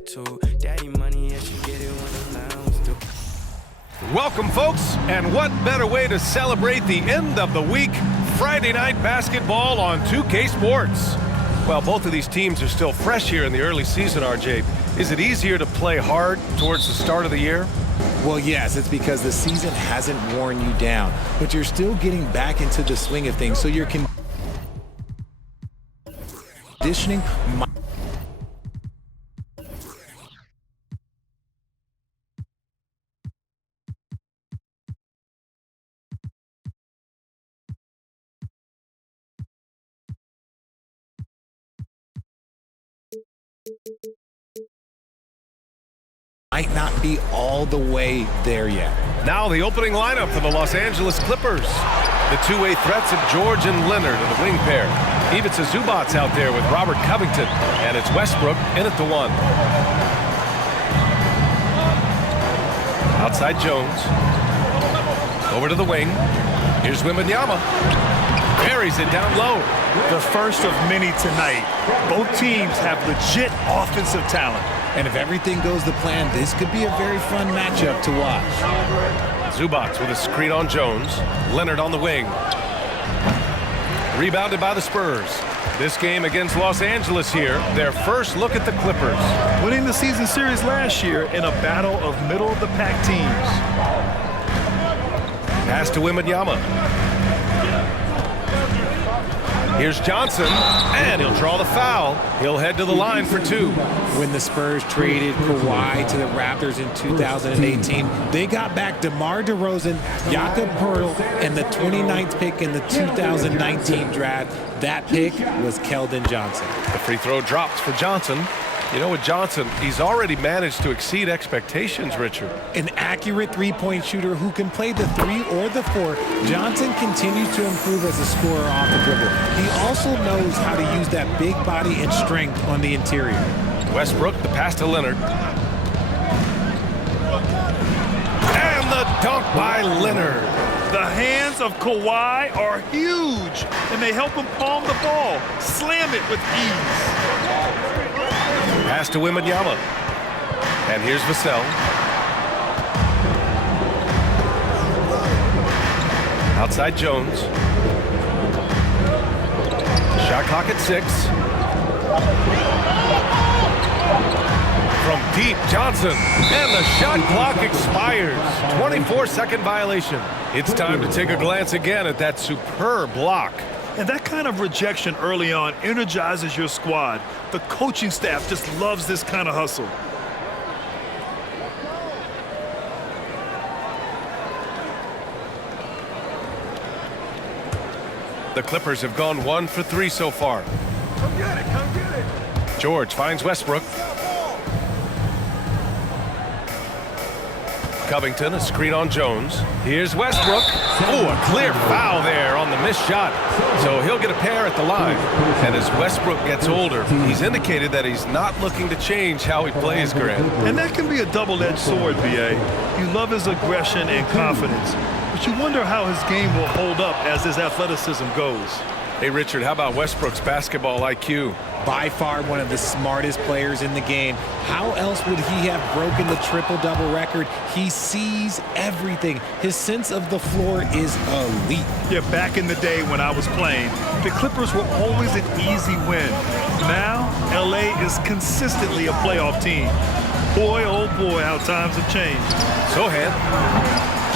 attitude. Daddy money, yeah, she get it when the line was due. Welcome, folks, and what better way to celebrate the end of the week? Friday night basketball on 2K Sports. Well, both of these teams are still fresh here in the early season, RJ. Is it easier to play hard towards the start of the year? Well, yes, it's because the season hasn't worn you down, but you're still getting back into the swing of things, so you're conditioning. Might not be all the way there yet. Now the opening lineup for the Los Angeles Clippers. The two-way threats of George and Leonard in the wing pair. Ivica Zubac's out there with Robert Covington, and it's Westbrook in at the one. Outside Jones. Over to the wing. Here's Wembanyama. Buries it down low. The first of many tonight. Both teams have legit offensive talent. And if everything goes to plan, this could be a very fun matchup to watch. Zubac with a screen on Jones. Leonard on the wing. Rebounded by the Spurs. This game against Los Angeles here, their first look at the Clippers. Winning the season series last year in a battle of middle-of-the-pack teams. Pass to Wembanyama. Here's Johnson, and he'll draw the foul. He'll head to the line for two. When the Spurs traded Kawhi to the Raptors in 2018, they got back DeMar DeRozan, Jakob Poeltl, and the 29th pick in the 2019 draft. That pick was Keldon Johnson. The free throw drops for Johnson. You know, with Johnson, he's already managed to exceed expectations, Richard. An accurate three-point shooter who can play the 3 or the 4, Johnson continues to improve as a scorer off the dribble. He also knows how to use that big body and strength on the interior. Westbrook, the pass to Leonard. And the dunk by Leonard. The hands of Kawhi are huge, and they help him palm the ball, slam it with ease. Pass to Wembanyama. And here's Vassell. Outside Jones. Shot clock at 6. From deep, Johnson. And the shot clock expires. 24-second violation. It's time to take a glance again at that superb block. And that kind of rejection early on energizes your squad. The coaching staff just loves this kind of hustle. The Clippers have gone 1 for 3 so far. Come get it, come get it. George finds Westbrook. Covington, a screen on Jones. Here's Westbrook. Oh, a clear foul there on the missed shot. So he'll get a pair at the line. And as Westbrook gets older, he's indicated that he's not looking to change how he plays, Grant. And that can be a double-edged sword, B.A. You love his aggression and confidence, but you wonder how his game will hold up as his athleticism goes. Hey, Richard, how about Westbrook's basketball IQ? By far one of the smartest players in the game. How else would he have broken the triple-double record? He sees everything. His sense of the floor is elite. Yeah, back in the day when I was playing, the Clippers were always an easy win. Now, L.A. is consistently a playoff team. Boy, oh boy, how times have changed. Sohan,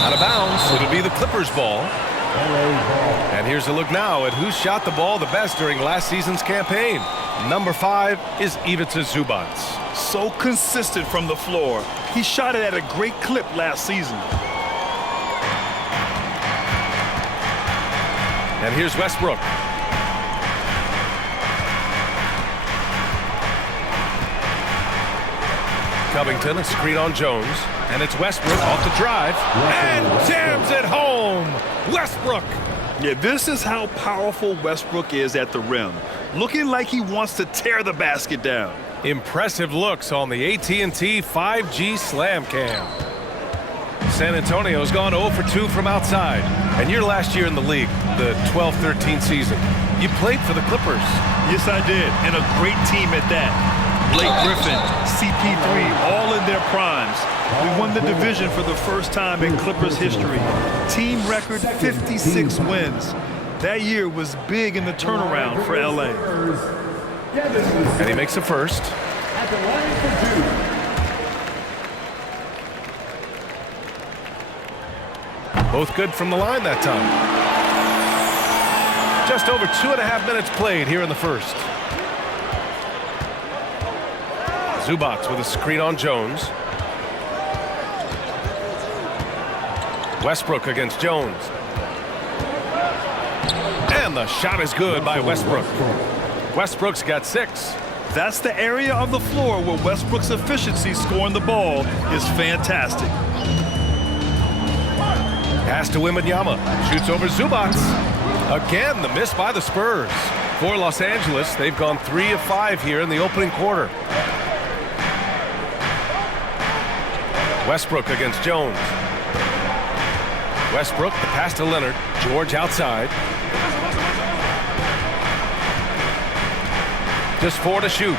out of bounds. It'll be the Clippers' ball. And here's a look now at who shot the ball the best during last season's campaign. Number 5 is Ivica Zubac. So consistent from the floor. He shot it at a great clip last season. And here's Westbrook. Covington, a screen on Jones. And it's Westbrook off the drive. And jams it home. Westbrook. Yeah, this is how powerful Westbrook is at the rim. Looking like he wants to tear the basket down. Impressive looks on the AT&T 5G Slam Cam. San Antonio's gone 0 for 2 from outside. And your last year in the league, the 12-13 season, you played for the Clippers. Yes, I did, and a great team at that. Blake Griffin, CP3, all in their primes. We won the division for the first time in Clippers history. Team record 56 wins. That year was big in the turnaround for LA. And he makes the first. At the line for two. Both good from the line that time. Just over 2.5 minutes played here in the first. Zubac with a screen on Jones. Westbrook against Jones. And the shot is good by Westbrook. Westbrook's got 6. That's the area of the floor where Westbrook's efficiency scoring the ball is fantastic. Pass to Wembanyama. Shoots over Zubac. Again, the miss by the Spurs. For Los Angeles, they've gone 3 of 5 here in the opening quarter. Westbrook against Jones. Westbrook, the pass to Leonard. George outside. Just 4 to shoot.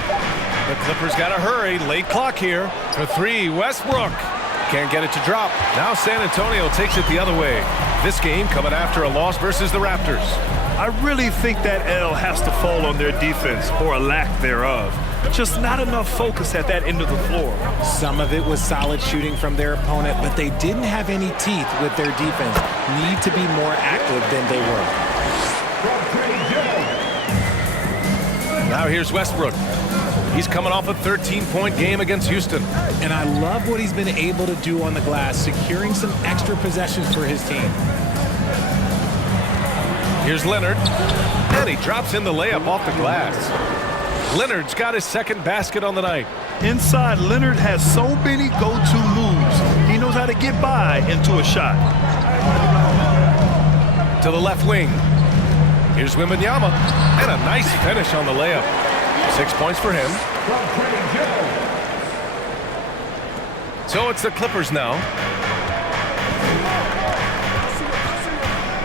The Clippers got to hurry. Late clock here. For 3, Westbrook. Can't get it to drop. Now San Antonio takes it the other way. This game coming after a loss versus the Raptors. I really think that L has to fall on their defense, or a lack thereof. Just not enough focus at that end of the floor. Some of it was solid shooting from their opponent, but they didn't have any teeth with their defense. Need to be more active than they were. Now here's Westbrook. He's coming off a 13-point game against Houston. And I love what he's been able to do on the glass, securing some extra possessions for his team. Here's Leonard. And he drops in the layup off the glass. Leonard's got his second basket on the night. Inside, Leonard has so many go-to moves. He knows how to get by into a shot. To the left wing. Here's Wembanyama. And a nice finish on the layup. 6 points for him. So it's the Clippers now.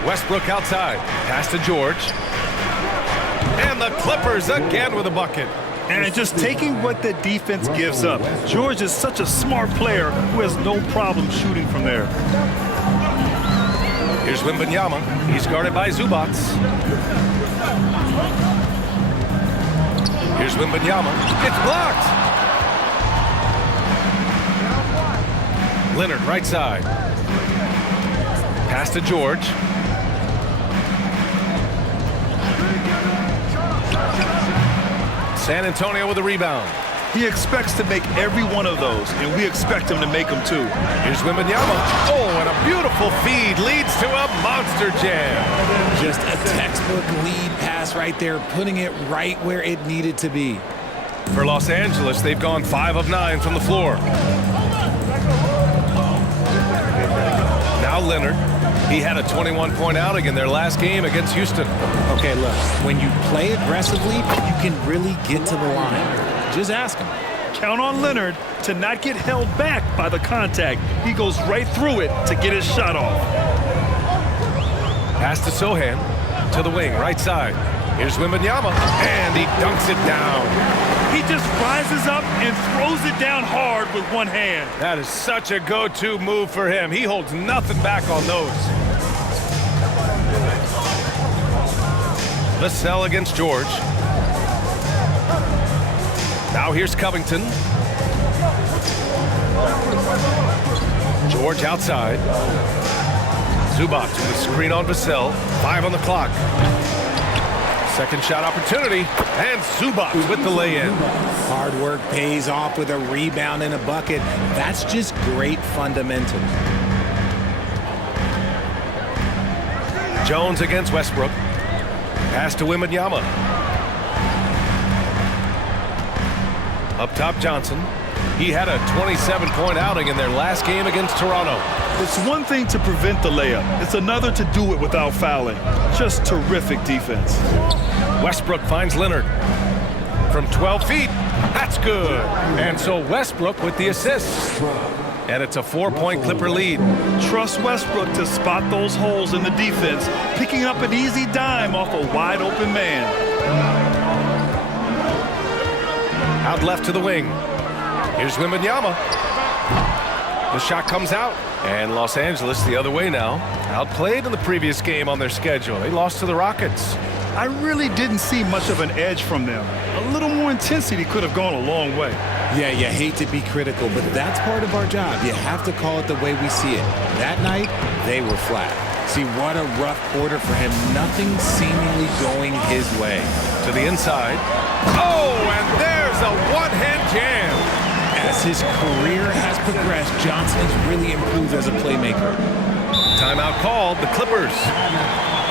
Westbrook outside. Pass to George. And the Clippers again with a bucket. And just taking what the defense gives up. George is such a smart player who has no problem shooting from there. Here's Wembanyama. He's guarded by Zubac. Here's Wembanyama. It's blocked. Leonard right side. Pass to George. San Antonio with a rebound. He expects to make every one of those, and we expect him to make them too. Here's Wembanyama. Oh, and a beautiful feed leads to a monster jam. Just a textbook lead pass right there, putting it right where it needed to be. For Los Angeles, they've gone 5 of 9 from the floor. Now Leonard. He had a 21-point outing in their last game against Houston. Okay, look, when you play aggressively, you can really get to the line. Just ask him. Count on Leonard to not get held back by the contact. He goes right through it to get his shot off. Pass to Sohan. To the wing, right side. Here's Wembanyama. And he dunks it down. He just rises up and throws it down hard with one hand. That is such a go-to move for him. He holds nothing back on those. Vassell against George. Now here's Covington. George outside. Zubac with a screen on Vassell. 5 on the clock. Second shot opportunity. And Zubac with the lay-in. Hard work pays off with a rebound and a bucket. That's just great fundamentals. Jones against Westbrook. Pass to Wembanyama. Up top, Johnson. He had a 27-point outing in their last game against Toronto. It's one thing to prevent the layup. It's another to do it without fouling. Just terrific defense. Westbrook finds Leonard. From 12 feet. That's good. And so Westbrook with the assist. And it's a 4-point Clipper lead. Trust Westbrook to spot those holes in the defense, picking up an easy dime off a wide-open man. Out left to the wing. Here's Wembanyama. The shot comes out. And Los Angeles the other way now. Outplayed in the previous game on their schedule. They lost to the Rockets. I really didn't see much of an edge from them. A little more intensity could have gone a long way. Yeah, you hate to be critical, but that's part of our job. You have to call it the way we see it. That night, they were flat. See, what a rough quarter for him. Nothing seemingly going his way. To the inside. Oh, and there's a one-hand jam. As his career has progressed, Johnson has really improved as a playmaker. Timeout called, the Clippers.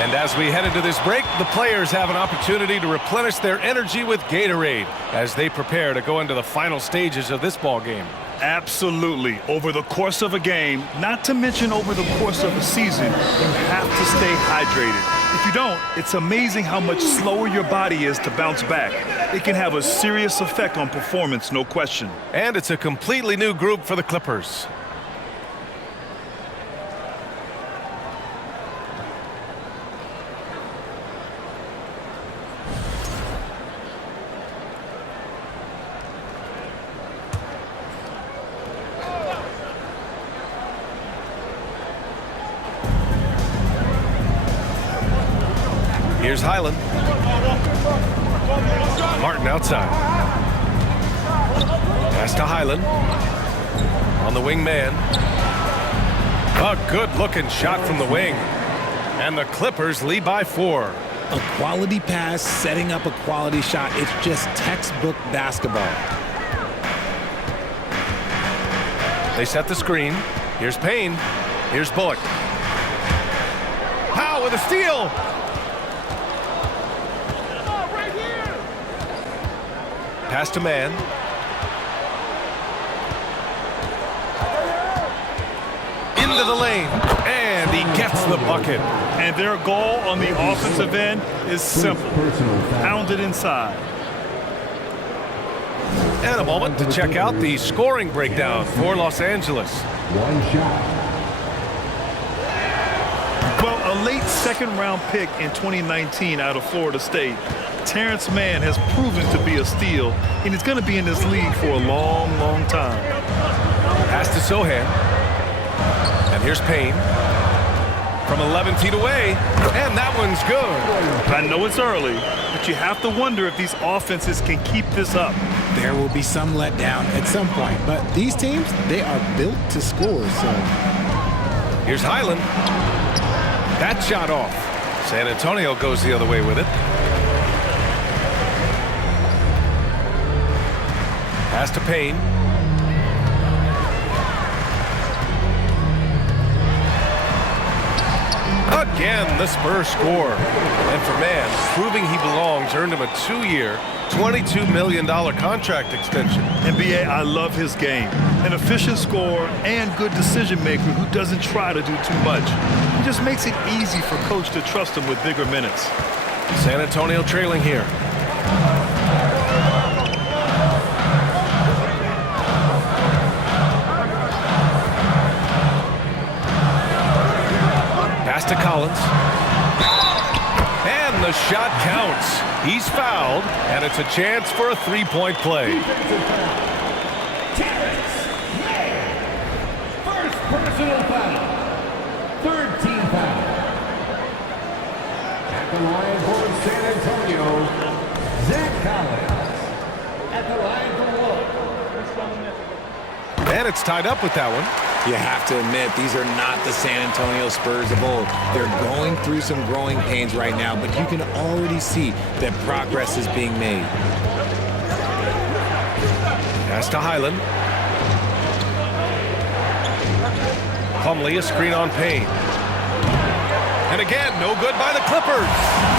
And as we head into this break, the players have an opportunity to replenish their energy with Gatorade as they prepare to go into the final stages of this ball game. Absolutely. Over the course of a game, not to mention over the course of a season, you have to stay hydrated. If you don't, it's amazing how much slower your body is to bounce back. It can have a serious effect on performance, no question. And it's a completely new group for the Clippers. Here's Highland. Martin outside. Pass to Highland. On the wing man. A good-looking shot from the wing. And the Clippers lead by 4. A quality pass, setting up a quality shot. It's just textbook basketball. They set the screen. Here's Payne. Here's Bullock. Howe with a steal. Pass to man. Into the lane. And he gets the bucket. And their goal on the offensive end is simple. Pound it inside. And a moment to check out the scoring breakdown for Los Angeles. One shot. Well, a late second-round pick in 2019 out of Florida State. Terrence Mann has proven to be a steal, and he's going to be in this league for a long, long time. Pass to Sohan. And here's Payne. From 11 feet away, and that one's good. I know it's early, but you have to wonder if these offenses can keep this up. There will be some letdown at some point, but these teams, they are built to score, so. Here's Highland. That shot off. San Antonio goes the other way with it. Pass to Payne. Again, the Spurs score. And for Mann, proving he belongs, earned him a 2-year, $22 million contract extension. NBA, I love his game. An efficient scorer and good decision maker who doesn't try to do too much. He just makes it easy for coach to trust him with bigger minutes. San Antonio trailing here. Pass to Collins. And the shot counts. He's fouled, and it's a chance for a three-point play. First personal foul. Third team foul. At the line for San Antonio, Zach Collins. At the line for Wolf. And it's tied up with that one. You have to admit, these are not the San Antonio Spurs of old. They're going through some growing pains right now, but you can already see that progress is being made. Pass to Highland. Plumlee, a screen on Payne. And again, no good by the Clippers.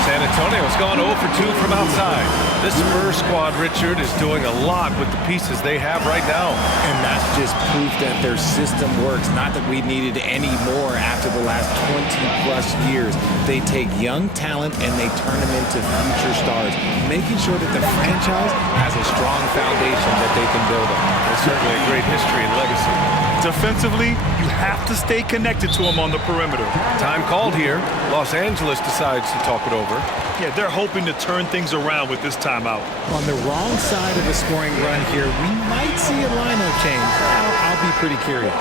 San Antonio's gone 0 for 2 from outside. This Spurs squad, Richard, is doing a lot with the pieces they have right now. And that's just proof that their system works. Not that we needed any more after the last 20-plus years. They take young talent and they turn them into future stars, making sure that the franchise has a strong foundation that they can build on. There's certainly a great history and legacy. Defensively, you have to stay connected to him on the perimeter. Time called here. Los Angeles decides to talk it over. Yeah, they're hoping to turn things around with this timeout. On the wrong side of the scoring run here, we might see a lineup change. I'll be pretty curious.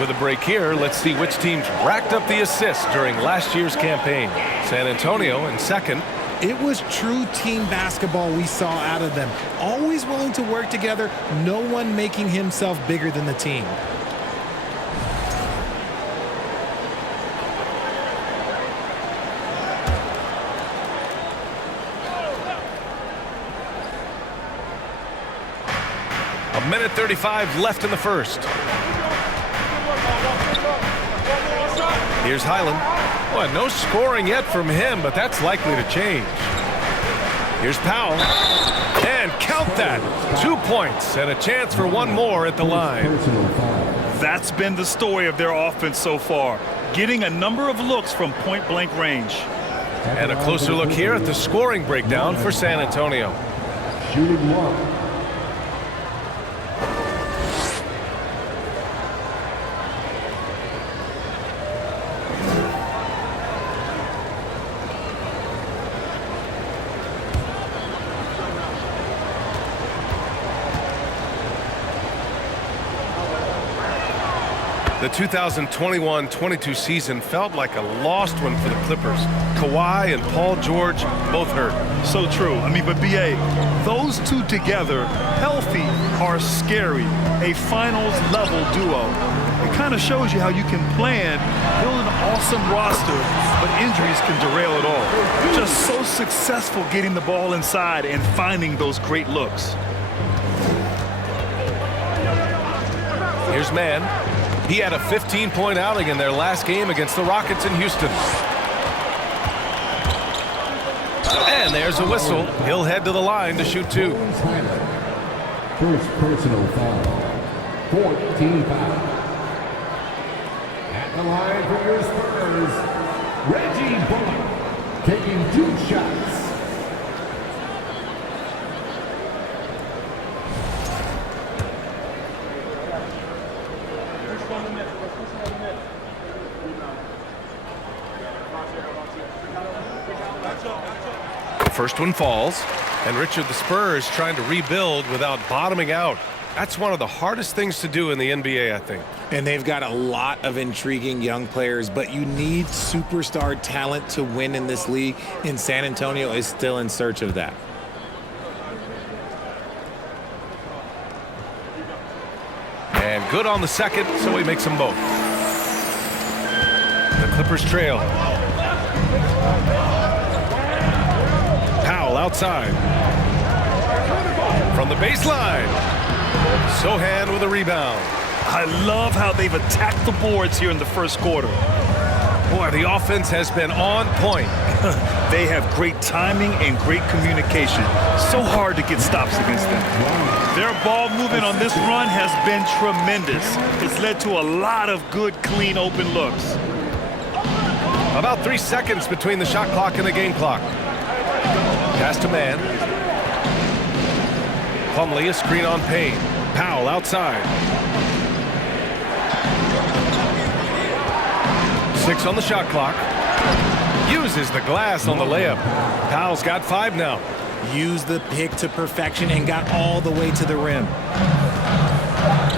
With a break here, let's see which teams racked up the assists during last year's campaign. San Antonio in second. It was true team basketball we saw out of them. Always willing to work together, no one making himself bigger than the team. A minute 35 left in the first. Here's Highland. Well, no scoring yet from him, but that's likely to change. Here's Powell. And count that. 2 points and a chance for one more at the line. That's been the story of their offense so far, getting a number of looks from point-blank range. And a closer look here at the scoring breakdown for San Antonio. Shooting one. The 2021-22 season felt like a lost one for the Clippers. Kawhi and Paul George both hurt. So true. I mean, but B.A., those two together, healthy, are scary. A finals-level duo. It kind of shows you how you can plan, build an awesome roster, but injuries can derail it all. Just so successful getting the ball inside and finding those great looks. Here's Mann. He had a 15-point outing in their last game against the Rockets in Houston. And there's a whistle. He'll head to the line to shoot two. First personal foul. 14 foul. At the line for your Spurs, Reggie Bullock taking 2 shots. First one falls, and Richard, the Spurs trying to rebuild without bottoming out. That's one of the hardest things to do in the NBA, I think. And they've got a lot of intriguing young players, but you need superstar talent to win in this league, and San Antonio is still in search of that. And good on the second, so he makes them both. The Clippers trail. Powell outside. From the baseline. Sohan with a rebound. I love how they've attacked the boards here in the first quarter. Boy, the offense has been on point. They have great timing and great communication. So hard to get stops against them. Their ball movement on this run has been tremendous. It's led to a lot of good, clean, open looks. About 3 seconds between the shot clock and the game clock. Pass to Mann. Plumlee, a screen on Payne. Powell outside. 6 on the shot clock. Uses the glass on the layup. Powell's got 5 now. Used the pick to perfection and got all the way to the rim.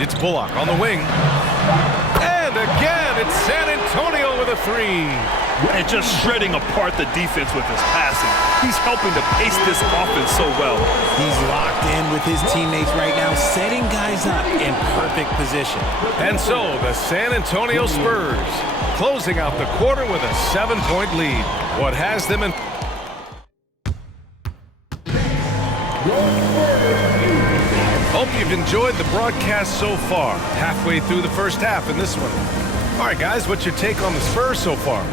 It's Bullock on the wing. And again, it's San Antonio with a 3. And just shredding apart the defense with his passing. He's helping to pace this offense so well. He's locked in with his teammates right now, setting guys up in perfect position. And so the San Antonio Spurs closing out the quarter with a 7-point lead. What has them in... Hope you've enjoyed the broadcast so far. Halfway through the first half in this one. All right, guys, what's your take on the Spurs so far?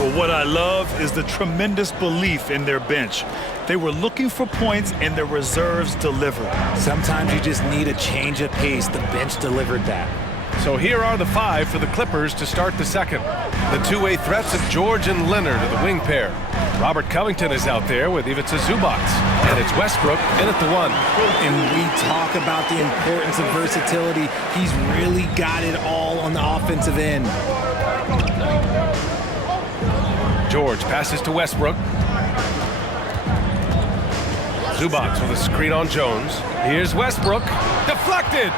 Well, what I love is the tremendous belief in their bench. They were looking for points, and their reserves delivered. Sometimes you just need a change of pace. The bench delivered that. So here are the 5 for the Clippers to start the second. The two-way threats of George and Leonard are the wing pair. Robert Covington is out there with Ivica Zubac. And it's Westbrook in at the 1. And we talk about the importance of versatility. He's really got it all on the offensive end. George passes to Westbrook. Zubac with a screen on Jones. Here's Westbrook. Deflected!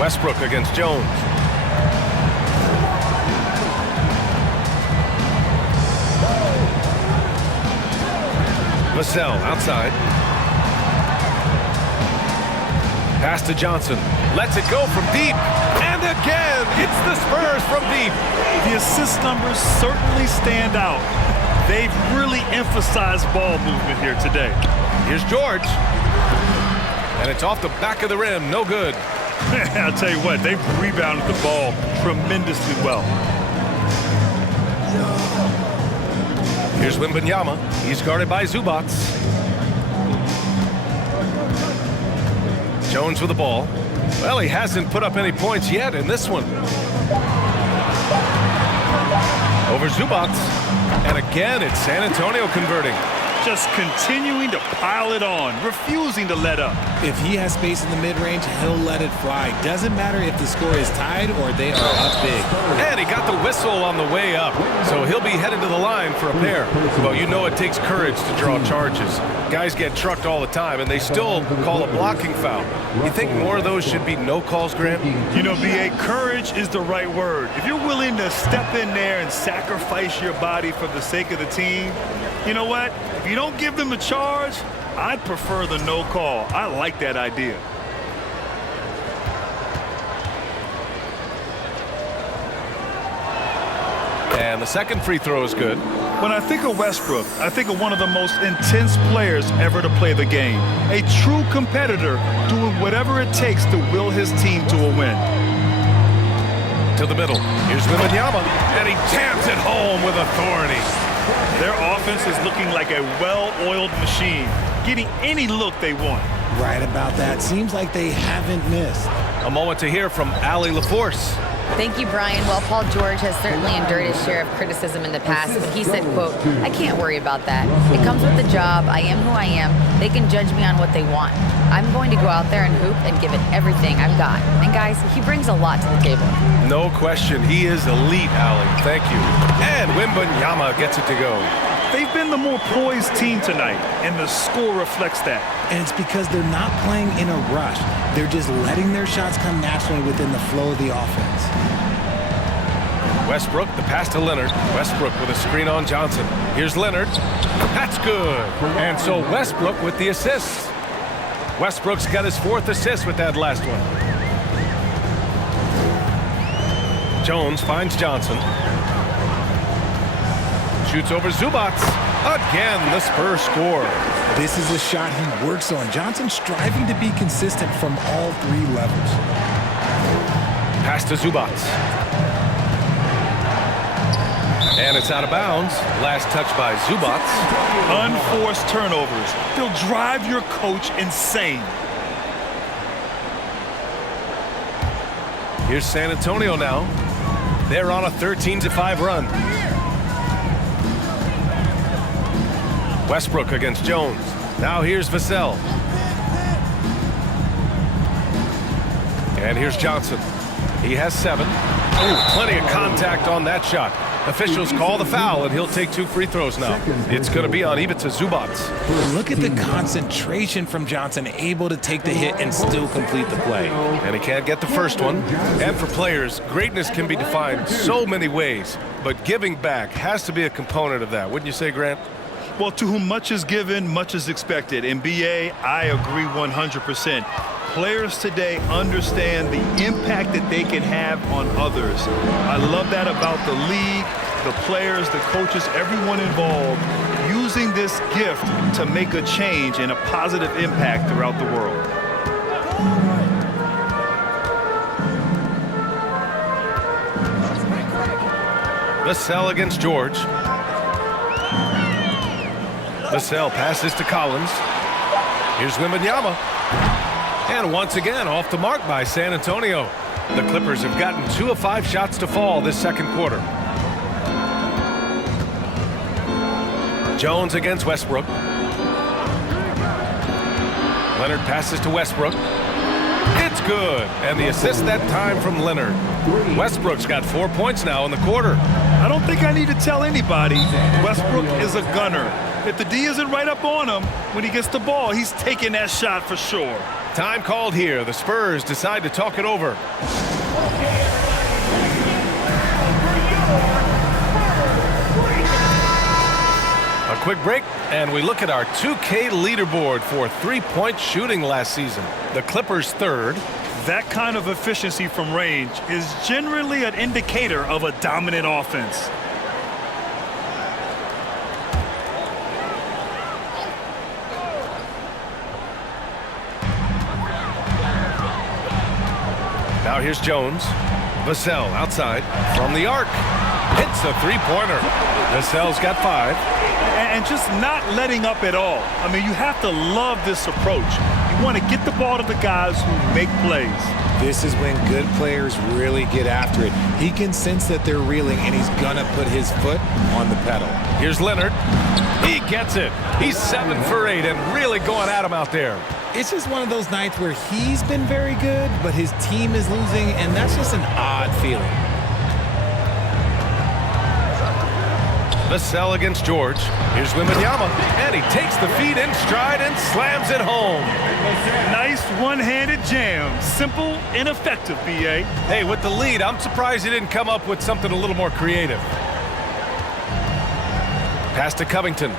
Westbrook against Jones. Vassell outside. Pass to Johnson. Lets it go from deep. And again, it's the Spurs from deep. The assist numbers certainly stand out. They've really emphasized ball movement here today. Here's George. And it's off the back of the rim. No good. I'll tell you what, they've rebounded the ball tremendously well. Here's Wembanyama. He's guarded by Zubac. Jones with the ball. Well, he hasn't put up any points yet in this one. Over Zubac. And again, it's San Antonio converting. Just continuing to pile it on, refusing to let up. If he has space in the mid-range, he'll let it fly. Doesn't matter if the score is tied or they are up big. And he got the whistle on the way up, so he'll be headed to the line for a pair. Well, you know it takes courage to draw charges. Guys get trucked all the time, and they still call a blocking foul. You think more of those should be no calls, Grant? You know, B.A., courage is the right word. If you're willing to step in there and sacrifice your body for the sake of the team, you know what? If you don't give them a charge, I'd prefer the no call. I like that idea. And the second free throw is good. When I think of Westbrook, I think of one of the most intense players ever to play the game. A true competitor doing whatever it takes to will his team to a win. To the middle. Here's Wembanyama, and he jams it home with authority. Their offense is looking like a well-oiled machine, getting any look they want. Right about that. Seems like they haven't missed. A moment to hear from Allie LaForce. Thank you, Brian. Well, Paul George has certainly endured his share of criticism in the past, but he said, quote, "I can't worry about that. It comes with the job. I am who I am. They can judge me on what they want. I'm going to go out there and hoop and give it everything I've got." And guys, he brings a lot to the table. No question. He is elite, Allie. Thank you. And Wembanyama gets it to go. They've been the more poised team tonight, and the score reflects that. And it's because they're not playing in a rush. They're just letting their shots come naturally within the flow of the offense. Westbrook, the pass to Leonard. Westbrook with a screen on Johnson. Here's Leonard. That's good. And so Westbrook with the assist. Westbrook's got his 4th assist with that last one. Jones finds Johnson. Shoots over Zubac. Again, the Spurs score. This is a shot he works on. Johnson striving to be consistent from all 3 levels. Pass to Zubac. And it's out of bounds. Last touch by Zubac. Unforced turnovers. They'll drive your coach insane. Here's San Antonio now. They're on a 13-5 run. Westbrook against Jones. Now here's Vassell. And here's Johnson. He has 7. Oh, plenty of contact on that shot. Officials call the foul, and he'll take 2 free throws now. It's going to be on Ivica Zubac. Look at the concentration from Johnson, able to take the hit and still complete the play. And he can't get the first one. And for players, greatness can be defined so many ways, but giving back has to be a component of that. Wouldn't you say, Grant? Well, to whom much is given, much is expected. In BA, I agree 100%. Players today understand the impact that they can have on others. I love that about the league, the players, the coaches, everyone involved, using this gift to make a change and a positive impact throughout the world. Vassell against George. Vassell passes to Collins. Here's Wembanyama. And once again, off the mark by San Antonio. The Clippers have gotten 2 of 5 shots to fall this second quarter. Jones against Westbrook. Leonard passes to Westbrook. It's good. And the assist that time from Leonard. Westbrook's got 4 points now in the quarter. I don't think I need to tell anybody Westbrook is a gunner. If the D isn't right up on him, when he gets the ball, he's taking that shot for sure. Time called here. The Spurs decide to talk it over. A quick break, and we look at our 2K leaderboard for three-point shooting last season. The Clippers third. That kind of efficiency from range is generally an indicator of a dominant offense. Now here's Jones. Vassell outside from the arc. Hits a three-pointer. Vassell's got 5. And just not letting up at all. I mean, you have to love this approach. You want to get the ball to the guys who make plays. This is when good players really get after it. He can sense that they're reeling, and he's going to put his foot on the pedal. Here's Leonard. He gets it. He's 7 for 8 and really going at him out there. It's just one of those nights where he's been very good, but his team is losing, and that's just an odd feeling. Vassell against George. Here's Wembanyama, and he takes the feed in stride and slams it home. Nice one-handed jam. Simple and effective, B.A. Hey, with the lead, I'm surprised he didn't come up with something a little more creative. Pass to Covington.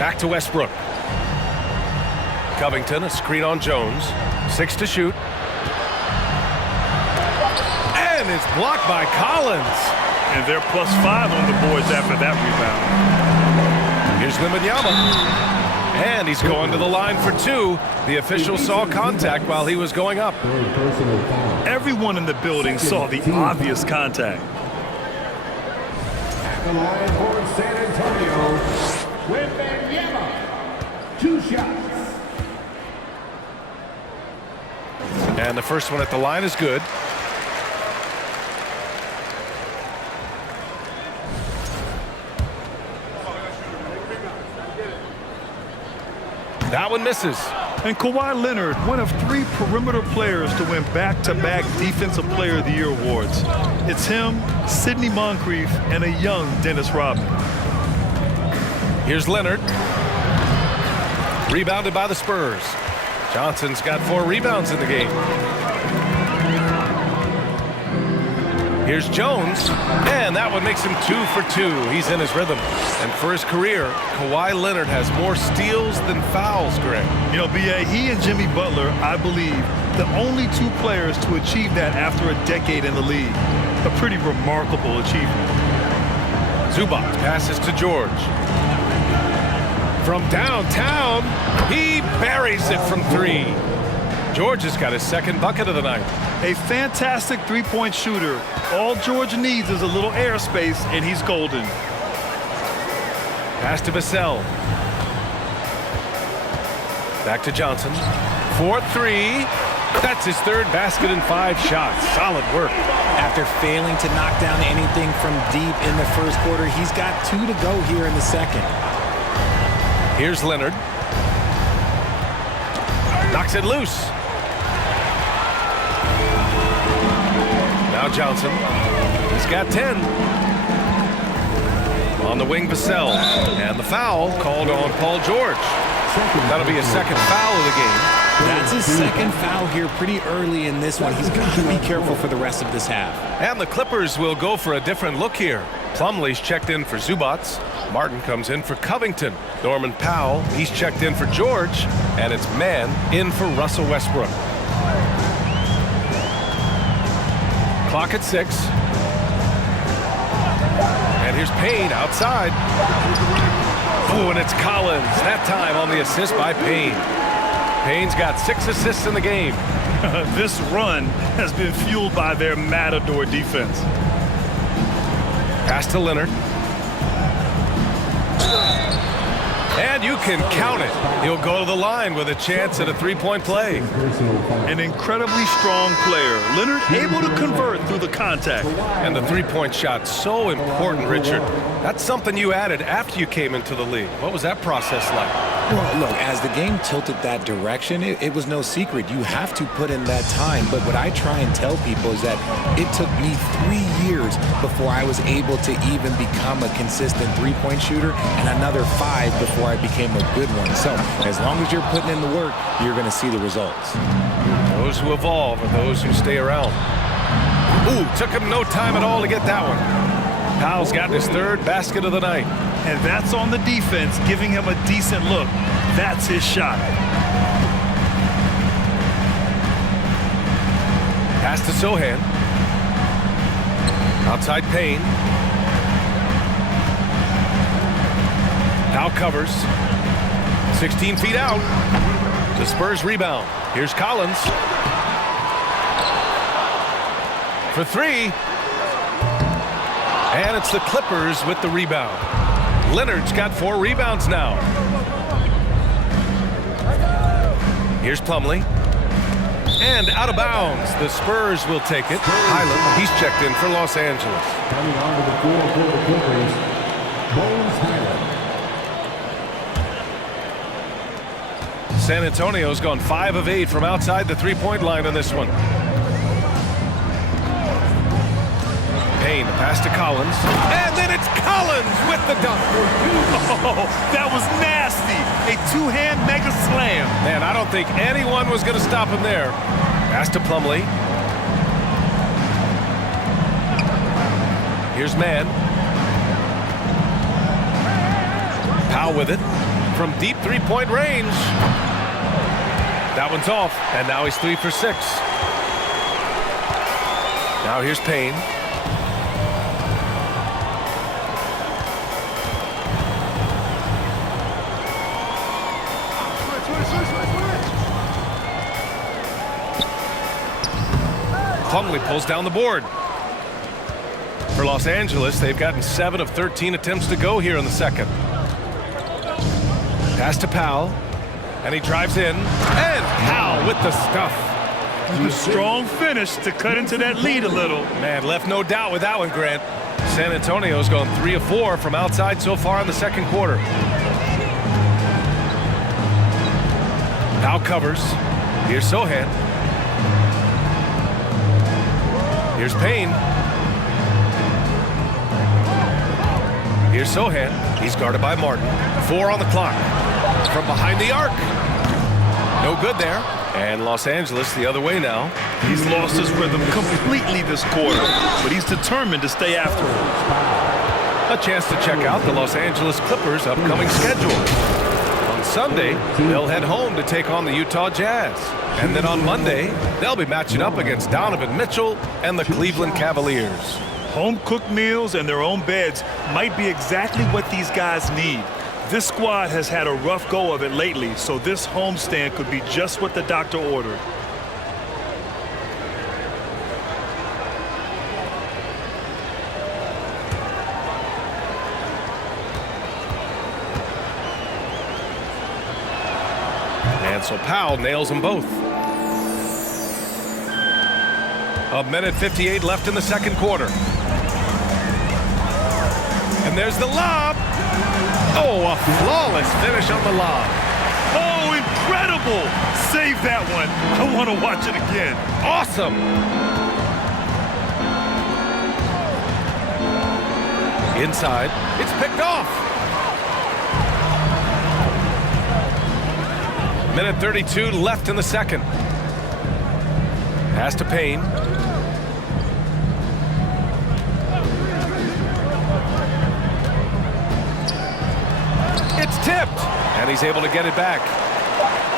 Back to Westbrook. Covington, a screen on Jones. 6 to shoot. And it's blocked by Collins. And they're +5 on the boards after that rebound. Here's Wembanyama. And he's going to the line for 2. The official saw contact while he was going up. Everyone in the building saw the obvious contact. At the line for San Antonio, Wembanyama. 2 shots. And the first one at the line is good. That one misses. And Kawhi Leonard, one of 3 perimeter players to win back-to-back Defensive Player of the Year awards. It's him, Sidney Moncrief, and a young Dennis Rodman. Here's Leonard. Rebounded by the Spurs. Johnson's got 4 rebounds in the game. Here's Jones, and that one makes him 2 for 2. He's in his rhythm. And for his career, Kawhi Leonard has more steals than fouls, Greg. You know, B.A., he and Jimmy Butler, I believe, the only 2 players to achieve that after a decade in the league. A pretty remarkable achievement. Zubac passes to George. From downtown, he buries it from 3. George has got his 2nd bucket of the night. A fantastic three-point shooter. All George needs is a little airspace, and he's golden. Pass to Vassell. Back to Johnson. 4-3. That's his 3rd basket in 5 shots. Solid work. After failing to knock down anything from deep in the first quarter, he's got 2 to go here in the second. Here's Leonard. Knocks it loose. Now Johnson. He's got 10. On the wing, Vassell. And the foul called on Paul George. That'll be his 2nd foul of the game. That's his 2nd foul here pretty early in this one. He's got to be careful for the rest of this half. And the Clippers will go for a different look here. Plumlee's checked in for Zubac. Martin comes in for Covington. Norman Powell, he's checked in for George. And it's Mann in for Russell Westbrook. Clock at 6. And here's Payne outside. Oh, and it's Collins. That time on the assist by Payne. Payne's got 6 assists in the game. This run has been fueled by their Matador defense. Pass to Leonard. And you can count it. He'll go to the line with a chance at a three-point play. An incredibly strong player. Leonard able to convert through the contact. And the three-point shot, so important, Richard. That's something you added after you came into the league. What was that process like? Well, look, as the game tilted that direction, it was no secret. You have to put in that time. But what I try and tell people is that it took me 3 years before I was able to even become a consistent three-point shooter, and another 5 before I became a good one. So as long as you're putting in the work, you're going to see the results. Those who evolve are those who stay around. Ooh, took him no time at all to get that one. Powell's got his third basket of the night. And that's on the defense, giving him a decent look. That's his shot. Pass to Sohan. Outside Payne. Powell covers. 16 feet out. The Spurs rebound. Here's Collins. For 3. And it's the Clippers with the rebound. Leonard's got 4 rebounds now. Here's Plumlee. And out of bounds. The Spurs will take it. Highland, he's checked in for Los Angeles. Coming onto the floor for the Clippers, Bones Highland. San Antonio's gone 5 of 8 from outside the three-point line on this one. Payne, pass to Collins. And then it's Collins with the dunk. Oh, that was nasty. A two-hand mega slam. Man, I don't think anyone was going to stop him there. Pass to Plumlee. Here's Mann. Powell with it. From deep three-point range. That one's off, and now he's 3 for 6. Now here's Payne. Plumlee pulls down the board. For Los Angeles, they've gotten 7 of 13 attempts to go here in the second. Pass to Powell, and he drives in, and Powell with the stuff. A strong finish to cut into that lead a little. Man, left no doubt with that one, Grant. San Antonio's gone 3 of 4 from outside so far in the second quarter. Powell covers. Here's Sohan. Here's Payne. Here's Sohan. He's guarded by Martin. 4 on the clock. From behind the arc. No good there. And Los Angeles the other way now. He's lost his rhythm completely this quarter, but he's determined to stay after it. A chance to check out the Los Angeles Clippers' upcoming schedule. On Sunday, they'll head home to take on the Utah Jazz. And then on Monday, they'll be matching up against Donovan Mitchell and the Cleveland Cavaliers. Home-cooked meals and their own beds might be exactly what these guys need. This squad has had a rough go of it lately, so this homestand could be just what the doctor ordered. And so Powell nails them both. 1:58 left in the second quarter. And there's the lob. Oh, a flawless finish on the lob. Oh, incredible! Save that one. I want to watch it again. Awesome. Inside, it's picked off. 1:32 left in the second. Pass to Payne. It's tipped, and he's able to get it back.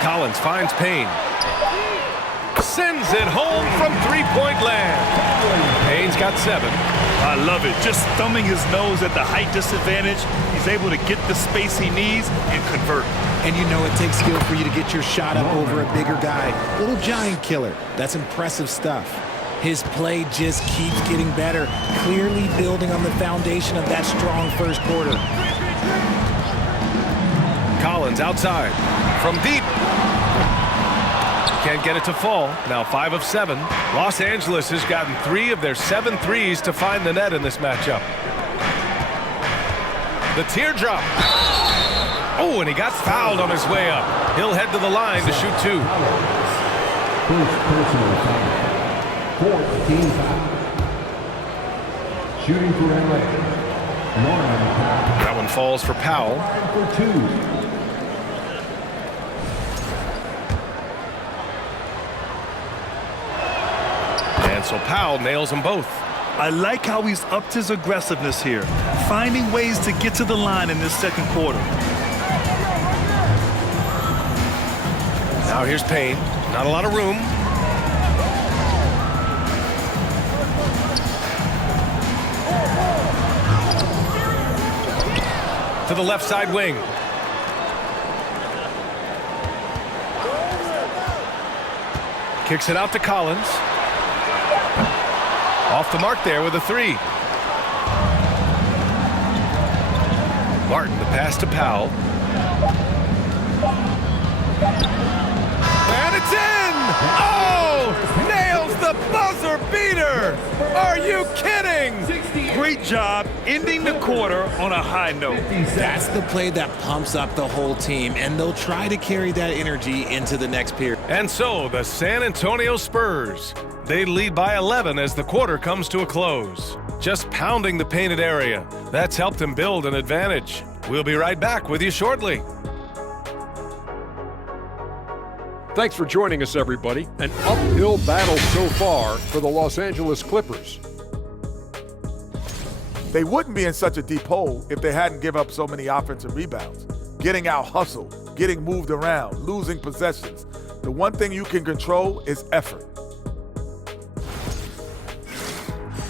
Collins finds Payne. Sends it home from three-point land. Payne's got 7. I love it. Just thumbing his nose at the height disadvantage, he's able to get the space he needs and convert. And you know it takes skill for you to get your shot up over a bigger guy. Little giant killer. That's impressive stuff. His play just keeps getting better, clearly building on the foundation of that strong first quarter. Collins outside. From deep. Can't get it to fall. Now 5 of 7. Los Angeles has gotten 3 of their 7 threes to find the net in this matchup. The teardrop. Oh, and he got fouled on his way up. He'll head to the line to shoot 2. First personal foul. 4th team foul. Shooting for LA. That one falls for Powell. For 2. And so Powell nails them both. I like how he's upped his aggressiveness here, finding ways to get to the line in this second quarter. Now here's Payne. Not a lot of room. To the left side wing. Kicks it out to Collins. Off the mark there with a 3. Martin, the pass to Powell. And it's in! Oh! Nails the buzzer beater! Are you kidding? Great job ending the quarter on a high note. That's the play that pumps up the whole team, and they'll try to carry that energy into the next period. And so the San Antonio Spurs, they lead by 11 as the quarter comes to a close. Just pounding the painted area. That's helped them build an advantage. We'll be right back with you shortly. Thanks for joining us, everybody. An uphill battle so far for the Los Angeles Clippers. They wouldn't be in such a deep hole if they hadn't given up so many offensive rebounds. Getting out hustled, getting moved around, losing possessions. The one thing you can control is effort.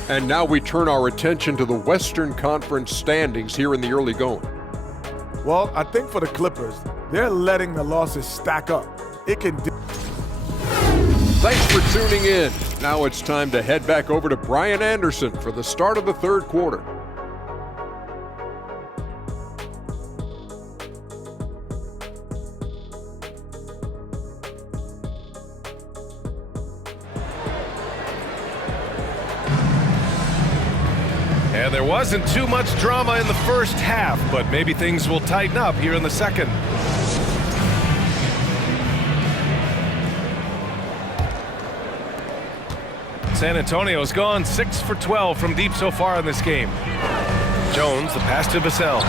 And now we turn our attention to the Western Conference standings here in the early going. Well, I think for the Clippers, they're letting the losses stack up. It can. Thanks for tuning in. Now it's time to head back over to Brian Anderson for the start of the third quarter. And there wasn't too much drama in the first half, but maybe things will tighten up here in the second. San Antonio's gone 6 for 12 from deep so far in this game. Jones, the pass to Vassell.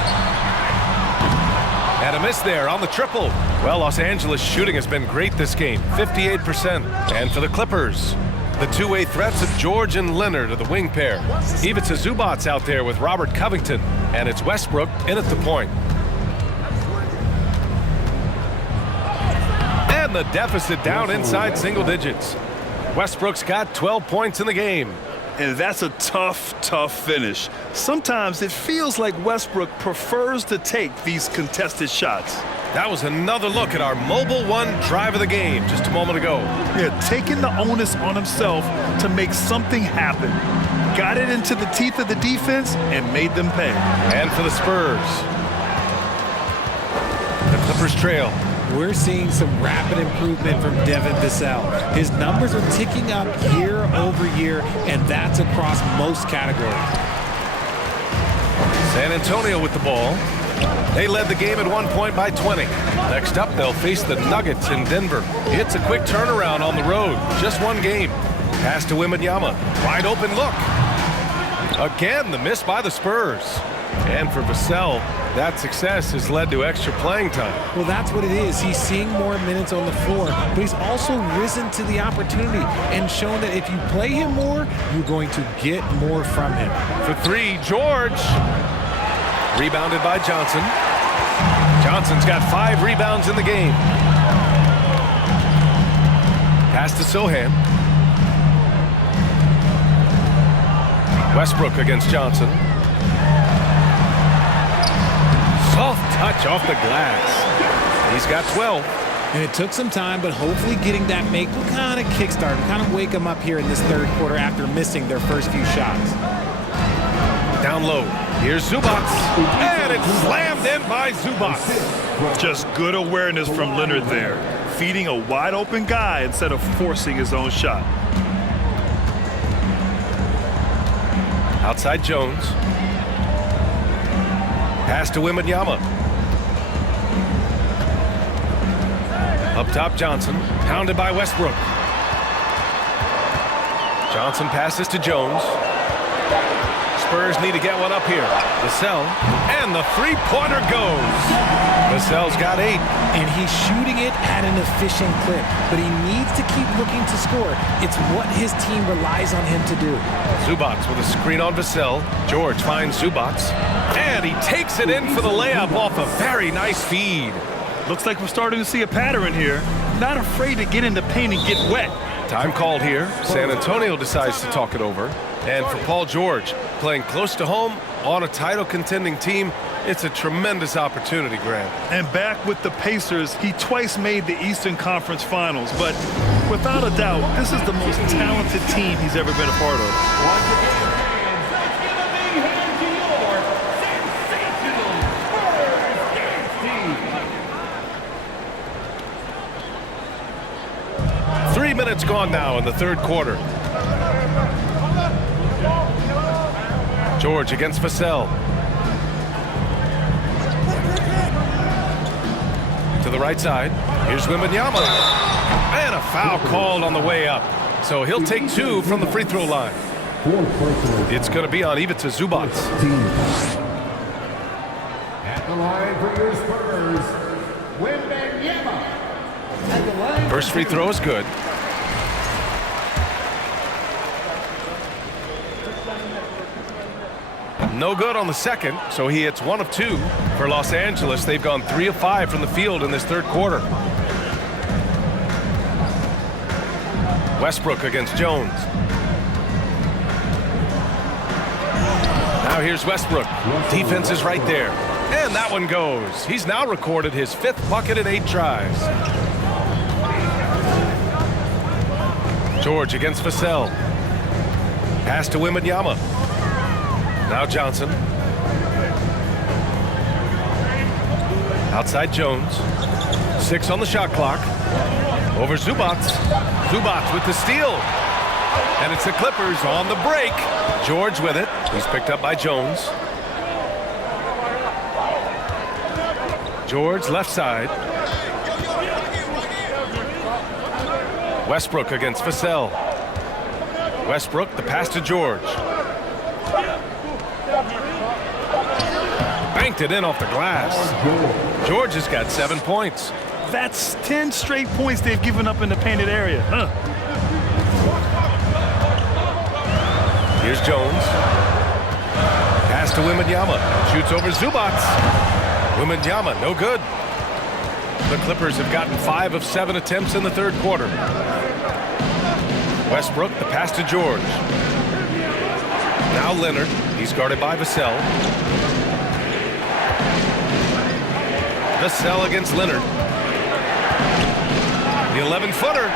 And a miss there on the triple. Well, Los Angeles shooting has been great this game, 58%. And for the Clippers, the two-way threats of George and Leonard are the wing pair. Ivica Zubac's out there with Robert Covington, and it's Westbrook in at the point. And the deficit down inside single digits. Westbrook's got 12 points in the game. And that's a tough, tough finish. Sometimes it feels like Westbrook prefers to take these contested shots. That was another look at our Mobile One drive of the game just a moment ago. Yeah, taking the onus on himself to make something happen. Got it into the teeth of the defense and made them pay. And for the Spurs, the Clippers trail. We're seeing some rapid improvement from Devin Vassell. His numbers are ticking up year over year, and that's across most categories. San Antonio with the ball. They led the game at one point by 20. Next up, they'll face the Nuggets in Denver. It's a quick turnaround on the road. Just one game. Pass to Wembanyama. Wide open look. Again, the miss by the Spurs. And for Vassell, that success has led to extra playing time. Well, that's what it is. He's seeing more minutes on the floor, but he's also risen to the opportunity and shown that if you play him more, you're going to get more from him. For 3, George. Rebounded by Johnson. Johnson's got 5 rebounds in the game. Pass to Sohan. Westbrook against Johnson. Soft touch off the glass. He's got 12. And it took some time, but hopefully getting that make will kind of kickstart and kind of wake them up here in this third quarter after missing their first few shots. Down low. Here's Zubats. And it's slammed in by Zubats. Just good awareness from Leonard there. Feeding a wide open guy instead of forcing his own shot. Outside Jones. Pass to Wembanyama. Up top Johnson. Pounded by Westbrook. Johnson passes to Jones. Spurs need to get one up here. Vassell, and the three-pointer goes. Vassell's got 8. And he's shooting it at an efficient clip, but he needs to keep looking to score. It's what his team relies on him to do. Zubats with a screen on Vassell. George finds Zubats, and he takes it in for the layup off a very nice feed. Looks like we're starting to see a pattern here. Not afraid to get in the paint and get wet. Time called here. San Antonio decides to talk it over. And for Paul George, playing close to home on a title contending team, it's a tremendous opportunity, Grant. And back with the Pacers, he twice made the Eastern Conference Finals. But without a doubt, this is the most talented team he's ever been a part of. Once again, fans, let's give a big hand to your sensational Spurs dance team. 3 minutes gone now in the third quarter. George against Vassell. To the right side. Here's Wembanyama. And a foul called on the way up. So he'll take 2 from the free throw line. It's going to be on Ivica Zubats. At the line for your Spurs, Wembanyama. At the line. First free throw is good. No good on the second, so he hits 1 of 2 for Los Angeles. They've gone 3 of 5 from the field in this third quarter. Westbrook against Jones. Now here's Westbrook. Defense is right there. And that one goes. He's now recorded his 5th bucket in 8 tries. George against Vassell. Pass to Wembanyama. Now Johnson. Outside Jones. 6 on the shot clock. Over Zubats. Zubats with the steal. And it's the Clippers on the break. George with it. He's picked up by Jones. George left side. Westbrook against Vassell. Westbrook, the pass to George. Banked it in off the glass. George has got 7 points. That's 10 straight points they've given up in the painted area. Here's Jones. Pass to Wembanyama. Shoots over Zubats. Wembanyama, no good. The Clippers have gotten 5 of 7 attempts in the third quarter. Westbrook, the pass to George. Now Leonard. He's guarded by Vassell. Vassell against Leonard. The 11-footer.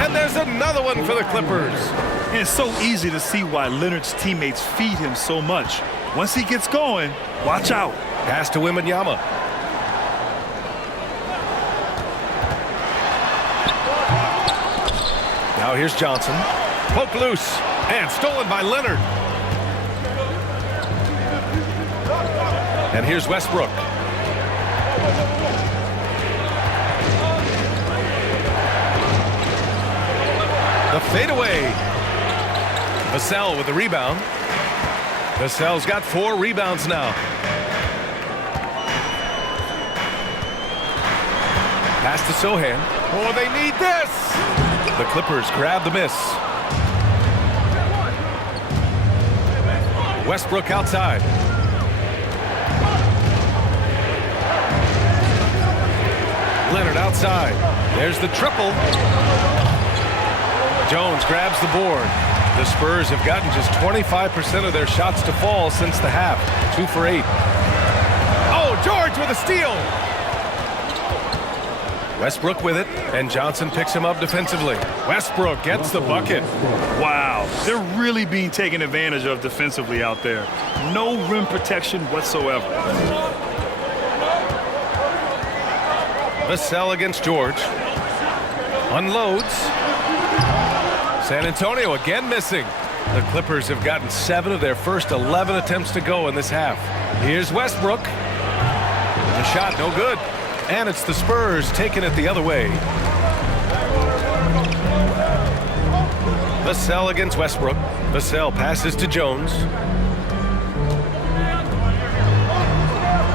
And there's another one for the Clippers. And it's so easy to see why Leonard's teammates feed him so much. Once he gets going, watch out. Pass to Wembanyama. Now here's Johnson. Poke loose. And stolen by Leonard. And here's Westbrook. The fadeaway. Vassell with the rebound. Vassell's got 4 rebounds now. Pass to Sohan. Oh, they need this. The Clippers grab the miss. Westbrook outside. Leonard outside. There's the triple. Jones grabs the board. The Spurs have gotten just 25% of their shots to fall since the half. 2 for 8. Oh, George with a steal. Westbrook with it, and Johnson picks him up defensively. Westbrook gets the bucket. Wow, they're really being taken advantage of defensively out there. No rim protection whatsoever. Vassell against George. Unloads. San Antonio again missing. The Clippers have gotten 7 of their first 11 attempts to go in this half. Here's Westbrook. The shot no good. And it's the Spurs taking it the other way. Vassell against Westbrook. Vassell passes to Jones.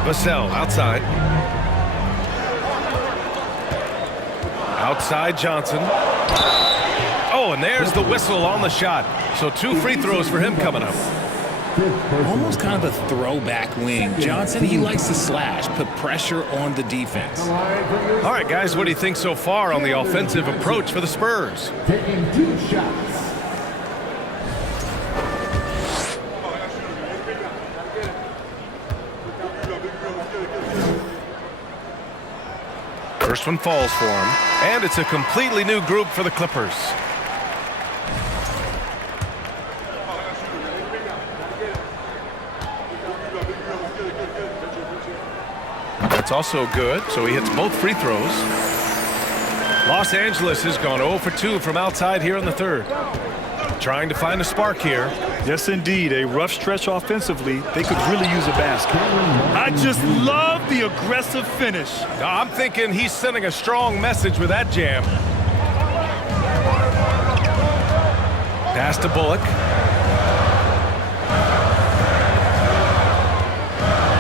Vassell outside. Outside Johnson. Oh, and there's the whistle on the shot. So 2 free throws for him coming up. Almost kind of a throwback wing. Johnson, he likes to slash, put pressure on the defense. All right, guys, what do you think so far on the offensive approach for the Spurs? Taking 2 shots. First one falls for him, and it's a completely new group for the Clippers. That's also good, so he hits both free throws. Los Angeles has gone 0 for 2 from outside here in the third. Trying to find a spark here. Yes, indeed. A rough stretch offensively. They could really use a basket. I just love the aggressive finish. I'm thinking he's sending a strong message with that jam. Pass to Bullock.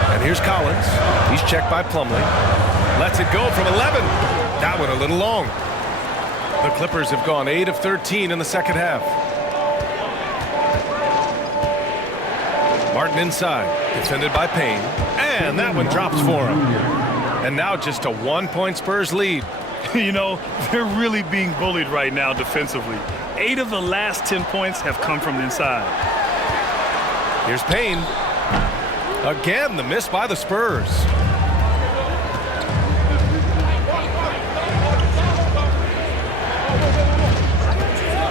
And here's Collins. He's checked by Plumlee. Lets it go from 11. That one a little long. The Clippers have gone 8 of 13 in the second half. Martin inside, defended by Payne, and that one drops for him. And now just a 1-point Spurs lead. You know, they're really being bullied right now defensively. 8 of the last 10 points have come from inside. Here's Payne. Again, the miss by the Spurs.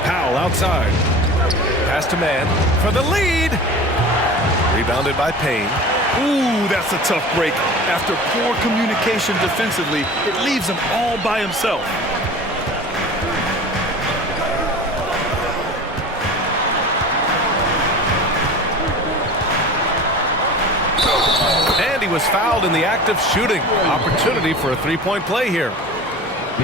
Powell outside. Pass to Man for the lead. Rebounded by Payne. Ooh, that's a tough break. After poor communication defensively, it leaves him all by himself. And he was fouled in the act of shooting. Opportunity for a 3-point play here.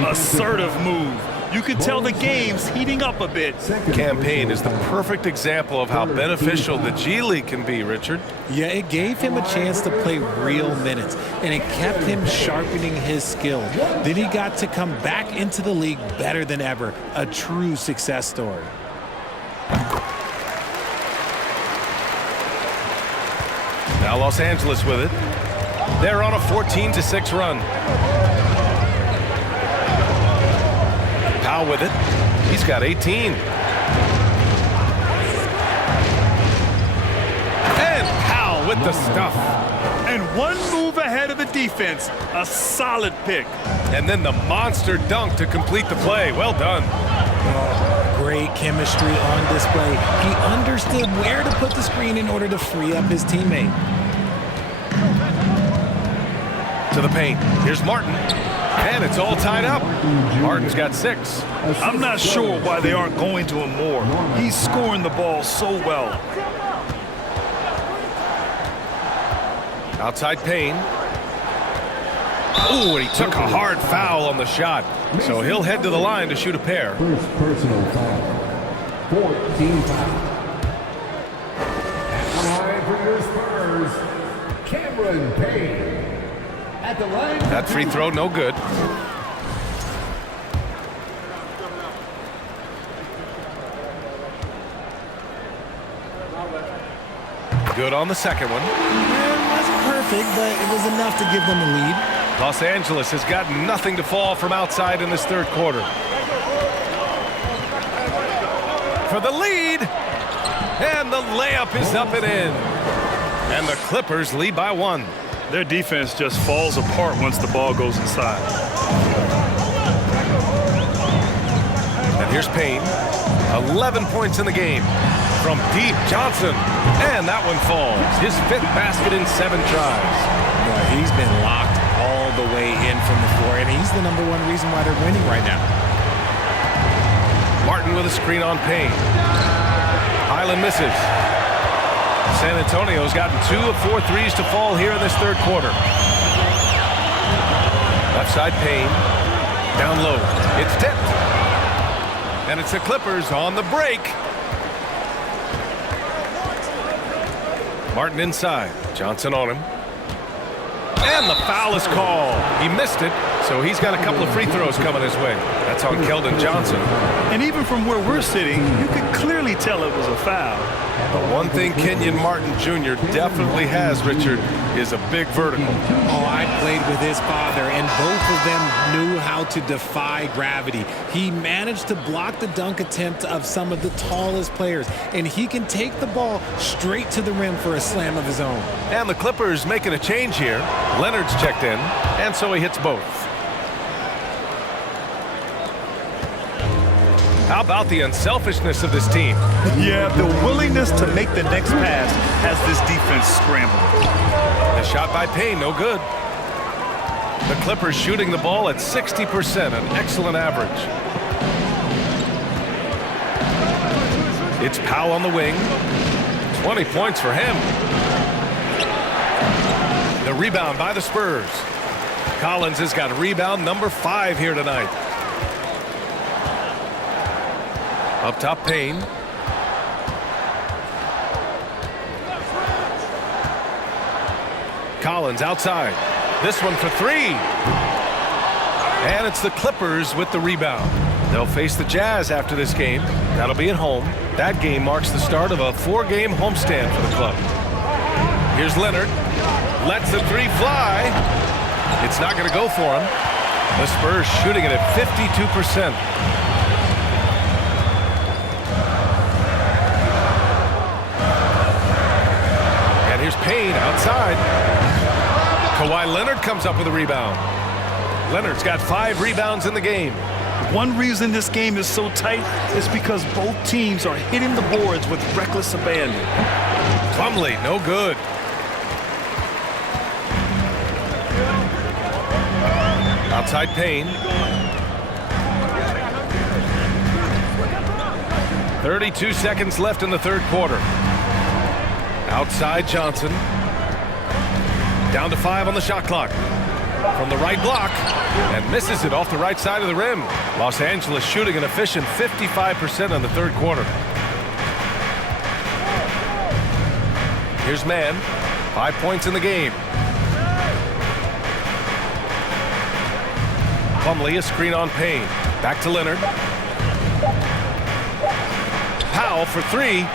Assertive move. You can tell the game's heating up a bit. Campaign is the perfect example of how beneficial the G League can be, Richard. Yeah, it gave him a chance to play real minutes, and it kept him sharpening his skill. Then he got to come back into the league better than ever. A true success story. Now Los Angeles with it. They're on a 14-6 run. Powell with it. He's got 18. And Powell with the stuff. And one move ahead of the defense. A solid pick. And then the monster dunk to complete the play. Well done. Great chemistry on display. He understood where to put the screen in order to free up his teammate. To the paint. Here's Martin. And it's all tied up. Martin's got 6. I'm not sure why they aren't going to him more. He's scoring the ball so well. Outside Payne. Ooh, and he took a hard foul on the shot. So he'll head to the line to shoot a pair. First personal foul. 14 foul. At the line for your Spurs, Cameron Payne. At the line. That free throw, no good. Good on the second one. It wasn't perfect, but it was enough to give them a lead. Los Angeles has got nothing to fall from outside in this third quarter. For the lead. And the layup is up and in. And the Clippers lead by 1. Their defense just falls apart once the ball goes inside. And here's Payne. 11 points in the game. From deep, Johnson. And that one falls. His 5th basket in 7 tries. Well, he's been locked all the way in from the floor, and he's the #1 reason why they're winning right now. Martin with a screen on Payne. Highland misses. San Antonio's gotten 2 of 4 threes to fall here in this third quarter. Left side Payne. Down low. It's tipped. And it's the Clippers on the break. Martin inside. Johnson on him. And the foul is called. He missed it, so he's got a couple of free throws coming his way. That's on Keldon Johnson. And even from where we're sitting, you could clearly tell it was a foul. But one thing Kenyon Martin Jr. definitely has, Richard, is a big vertical. Oh, I played with his father, and both of them knew how to defy gravity. He managed to block the dunk attempt of some of the tallest players, and he can take the ball straight to the rim for a slam of his own. And the Clippers making a change here. Leonard's checked in, and so he hits both. How about the unselfishness of this team? Yeah, the willingness to make the next pass has this defense scrambling. The shot by Payne, no good. The Clippers shooting the ball at 60%, an excellent average. It's Powell on the wing. 20 points for him. The rebound by the Spurs. Collins has got rebound number 5 here tonight. Up top, Payne. Collins outside. This one for 3. And it's the Clippers with the rebound. They'll face the Jazz after this game. That'll be at home. That game marks the start of a 4-game homestand for the club. Here's Leonard. Lets the 3 fly. It's not going to go for him. The Spurs shooting it at 52%. Here's Payne outside. Kawhi Leonard comes up with a rebound. Leonard's got 5 rebounds in the game. One reason this game is so tight is because both teams are hitting the boards with reckless abandon. Plumlee, no good. Outside Payne. 32 seconds left in the third quarter. Outside Johnson. Down to 5 on the shot clock. From the right block. And misses it off the right side of the rim. Los Angeles shooting an efficient 55% in the third quarter. Here's Mann. 5 points in the game. Plumlee, a screen on Payne. Back to Leonard. Powell for 3.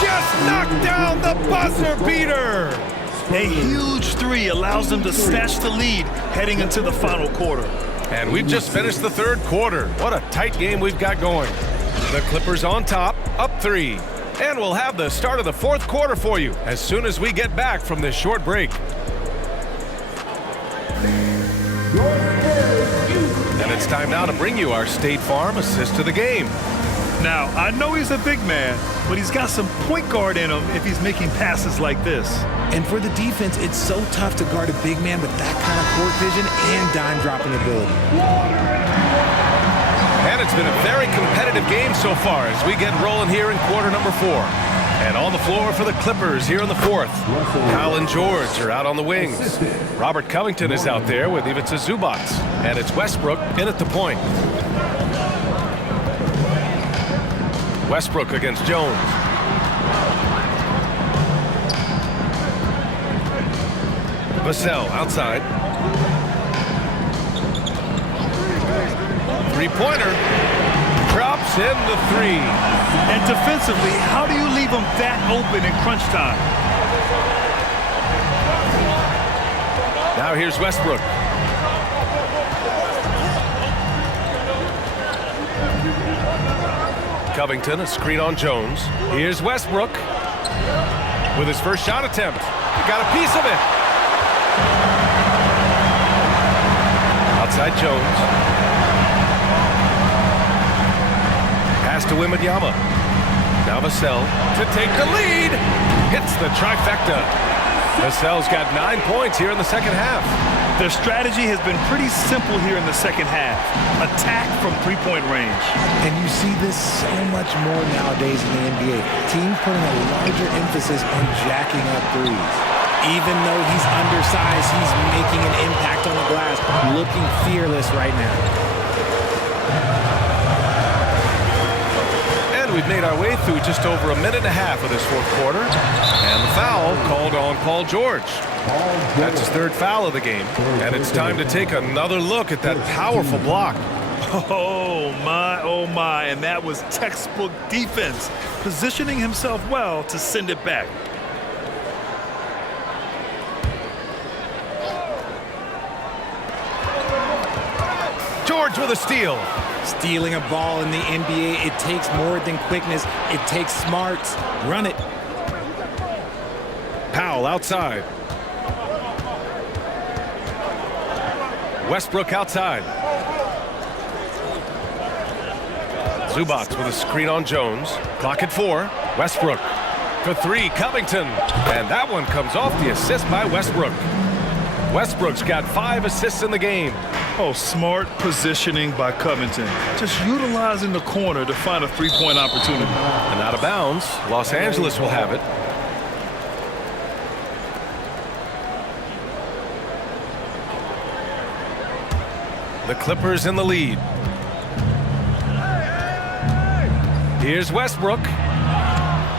Just knocked down the buzzer beater. A huge 3 allows them to snatch the lead heading into the final quarter. And we've just finished the third quarter. What a tight game we've got going. The Clippers on top, up 3. And we'll have the start of the fourth quarter for you as soon as we get back from this short break. And it's time now to bring you our State Farm assist to the game. Now, I know he's a big man, but he's got some point guard in him if he's making passes like this. And for the defense, it's so tough to guard a big man with that kind of court vision and dime-dropping ability. And it's been a very competitive game so far as we get rolling here in quarter number 4. And on the floor for the Clippers here in the fourth. Kyle and George are out on the wings. Robert Covington is out there with Ivica Zubac. And it's Westbrook in at the point. Westbrook against Jones. Vassell outside. Three-pointer. Drops in the 3. And defensively, how do you leave them that open in crunch time? Now here's Westbrook. Covington, a screen on Jones. Here's Westbrook with his first shot attempt. He got a piece of it. Outside Jones. to Wembanyama. Now Vassell to take the lead. Hits the trifecta. Vassell's got 9 points here in the second half. Their strategy has been pretty simple here in the second half. Attack from three-point range. And you see this so much more nowadays in the NBA. Teams putting a larger emphasis on jacking up threes. Even though he's undersized, he's making an impact on the glass, looking fearless right now. And we've made our way through just over a minute and a half of this fourth quarter. And the foul called on Paul George. That's his third foul of the game. And it's time to take another look at that powerful block. Oh my, and that was textbook defense, positioning himself well to send it back. George with a steal. Stealing a ball in the NBA, it takes more than quickness. It takes smarts. Run it. Powell outside. Westbrook outside. Zubac with a screen on Jones. Clock at 4. Westbrook for 3. Covington. And that one comes off the assist by Westbrook. Westbrook's got 5 assists in the game. Oh, smart positioning by Covington. Just utilizing the corner to find a three-point opportunity. And out of bounds. Los Angeles will have it. The Clippers in the lead. Here's Westbrook.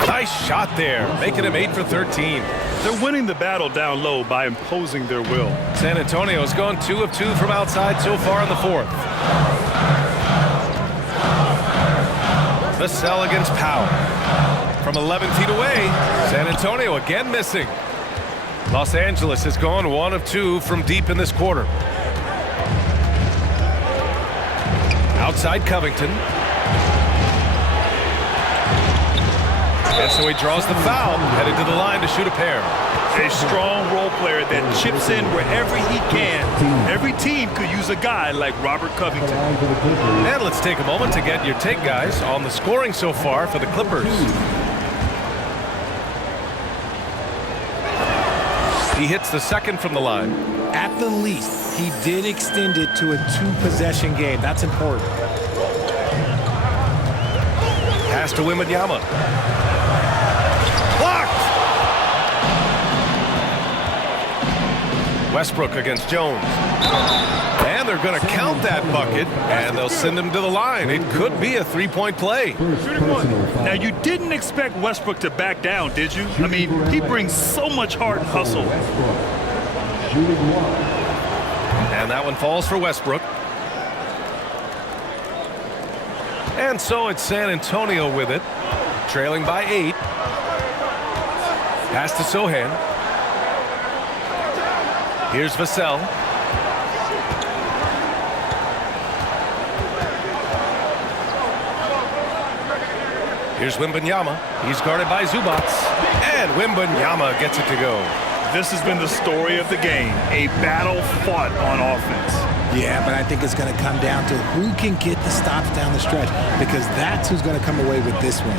Nice shot there, making him 8 for 13. They're winning the battle down low by imposing their will. San Antonio's gone 2 of 2 from outside so far in the fourth. Vassell against Powell. From 11 feet away, San Antonio again missing. Los Angeles has gone 1 of 2 from deep in this quarter. Outside Covington. And so he draws the foul, headed to the line to shoot a pair. A strong role player that chips in wherever he can. Every team could use a guy like Robert Covington. And let's take a moment to get your take, guys, on the scoring so far for the Clippers. He hits the second from the line. At the least, he did extend it to a 2-possession game. That's important. Pass to Wembanyama. Blocked! Westbrook against Jones. And they're going to count that bucket, and they'll send him to the line. It could be a 3-point play. Now, you didn't expect Westbrook to back down, did you? I mean, he brings so much heart and hustle. And that one falls for Westbrook. And so it's San Antonio with it, trailing by 8. Pass to Sohan. Here's Vassell. Here's Wembanyama. He's guarded by Zubac. And Wembanyama gets it to go. This has been the story of the game, a battle fought on offense. Yeah, but I think it's going to come down to who can get the stops down the stretch, because that's who's going to come away with this win.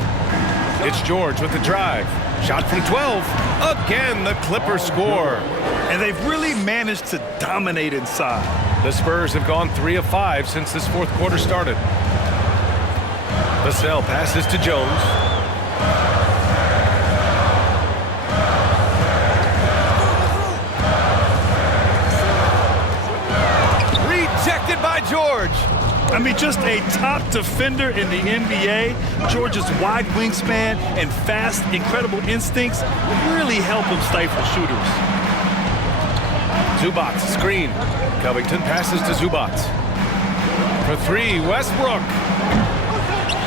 It's George with the drive. Shot from 12. Again, the Clippers score. And they've really managed to dominate inside. The Spurs have gone 3 of 5 since this fourth quarter started. Vassell passes to Jones. Rejected by George. I mean, just a top defender in the NBA. George's wide wingspan and fast, incredible instincts really help him stifle shooters. Zubac, screen. Covington passes to Zubac. For 3, Westbrook.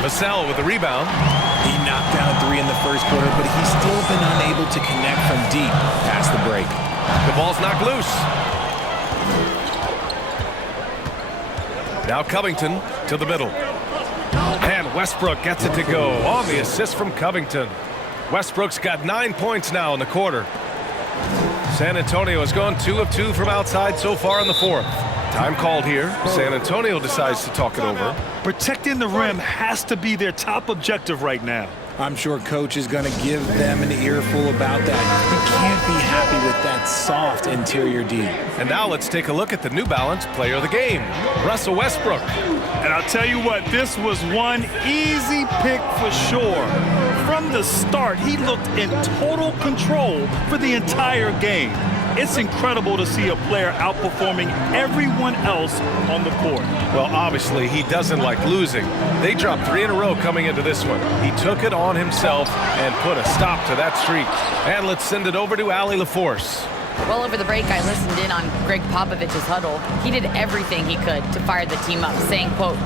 Vassell with the rebound. He knocked down a 3 in the first quarter, but he's still been unable to connect from deep past the break. The ball's knocked loose. Now Covington to the middle. And Westbrook gets it to go on the assist from Covington. Westbrook's got 9 points now in the quarter. San Antonio has gone 2 of 2 from outside so far in the fourth. Time called here. San Antonio decides to talk it over. Protecting the rim has to be their top objective right now. I'm sure Coach is going to give them an earful about that. You can't be happy with that soft interior D. And now let's take a look at the New Balance player of the game, Russell Westbrook. And I'll tell you what, this was one easy pick for sure. From the start, he looked in total control for the entire game. It's incredible to see a player outperforming everyone else on the court. Well, obviously, he doesn't like losing. They dropped 3 in a row coming into this one. He took it on himself and put a stop to that streak. And let's send it over to Allie LaForce. Well, over the break, I listened in on Greg Popovich's huddle. He did everything he could to fire the team up, saying, quote,